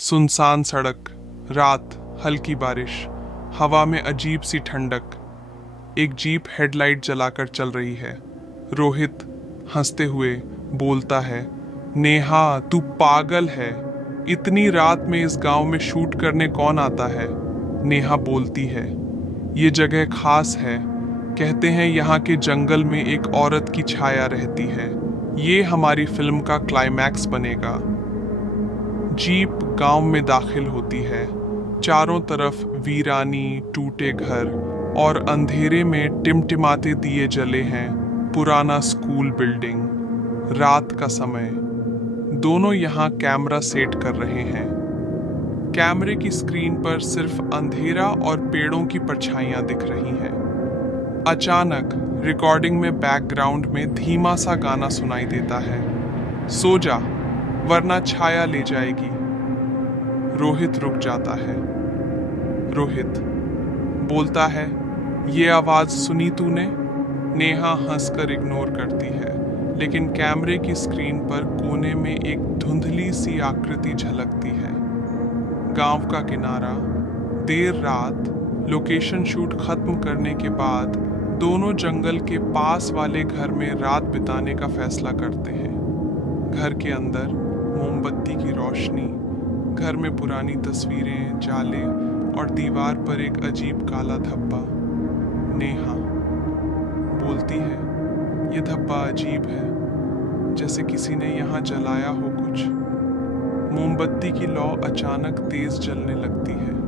सुनसान सड़क, रात, हल्की बारिश, हवा में अजीब सी ठंडक। एक जीप हेडलाइट जलाकर चल रही है। रोहित हंसते हुए बोलता है, नेहा तू पागल है, इतनी रात में इस गांव में शूट करने कौन आता है। नेहा बोलती है, ये जगह खास है, कहते हैं यहाँ के जंगल में एक औरत की छाया रहती है, ये हमारी फिल्म का क्लाइमैक्स बनेगा। जीप गांव में दाखिल होती है। चारों तरफ वीरानी, टूटे घर और अंधेरे में टिमटिमाते दिए जले हैं। पुराना स्कूल बिल्डिंग, रात का समय। दोनों यहाँ कैमरा सेट कर रहे हैं। कैमरे की स्क्रीन पर सिर्फ अंधेरा और पेड़ों की परछाइयां दिख रही हैं। अचानक रिकॉर्डिंग में बैकग्राउंड में धीमा सा गाना सुनाई देता है, सो जा वरना छाया ले जाएगी। रोहित रुक जाता है। रोहित बोलता है, ये आवाज सुनी तूने? नेहा हंसकर इग्नोर करती है, लेकिन कैमरे की स्क्रीन पर कोने में एक धुंधली सी आकृति झलकती है। गांव का किनारा, देर रात। लोकेशन शूट खत्म करने के बाद दोनों जंगल के पास वाले घर में रात बिताने का फैसला करते हैं। घर के अंदर मोमबत्ती की रोशनी, घर में पुरानी तस्वीरें, जाले और दीवार पर एक अजीब काला धब्बा। नेहा बोलती है, ये धब्बा अजीब है, जैसे किसी ने यहाँ जलाया हो कुछ। मोमबत्ती की लौ अचानक तेज जलने लगती है।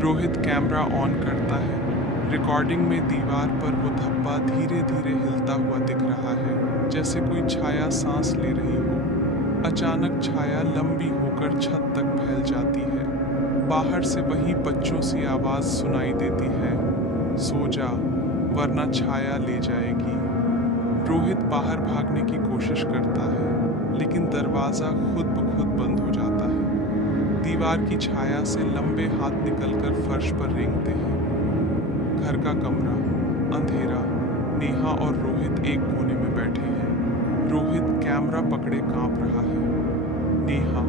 रोहित कैमरा ऑन करता है। रिकॉर्डिंग में दीवार पर वो धब्बा धीरे धीरे हिलता हुआ दिख रहा है, जैसे कोई छाया सांस ले रही हो। अचानक छाया लंबी होकर छत तक फैल जाती है। बाहर से वही बच्चों सी आवाज सुनाई देती है, सो जा वरना छाया ले जाएगी। रोहित बाहर भागने की कोशिश करता है, लेकिन दरवाजा खुद ब खुद बंद हो जाता है। दीवार की छाया से लंबे हाथ निकलकर फर्श पर रेंगते हैं। घर का कमरा अंधेरा। नेहा और रोहित एक कोने में बैठे हैं। रोहित कैमरा पकड़े कांप रहा है। नेहा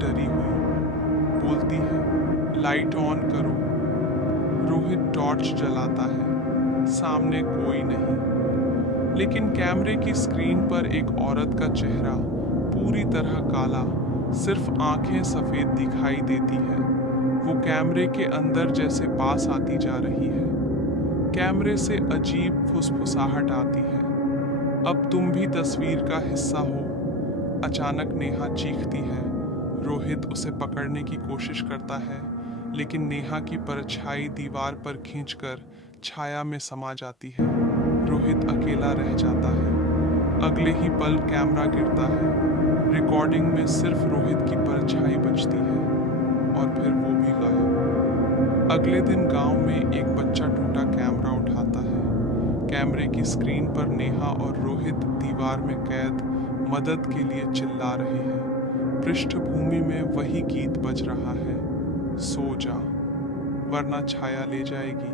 डरी हुई बोलती है, लाइट ऑन करो। रोहित टॉर्च जलाता है। सामने कोई नहीं, लेकिन कैमरे की स्क्रीन पर एक औरत का चेहरा पूरी तरह काला, सिर्फ आंखें सफेद दिखाई देती है। वो कैमरे के अंदर जैसे पास आती जा रही है। कैमरे से अजीब फुसफुसाहट आती है, अब तुम भी तस्वीर का हिस्सा हो। अचानक नेहा चीखती है। रोहित उसे पकड़ने की कोशिश करता है, लेकिन नेहा की परछाई दीवार पर खींचकर छाया में समा जाती है। रोहित अकेला रह जाता है। अगले ही पल कैमरा गिरता है। रिकॉर्डिंग में सिर्फ रोहित की परछाई बचती है और फिर वो भी गायब। अगले दिन गांव में एक बच्चा टूटा कैमरा उठाता है। कैमरे की स्क्रीन पर नेहा और रोहित दीवार में कैद मदद के लिए चिल्ला रहे हैं। पृष्ठभूमि में वही गीत बज रहा है, सो जा वरना छाया ले जाएगी।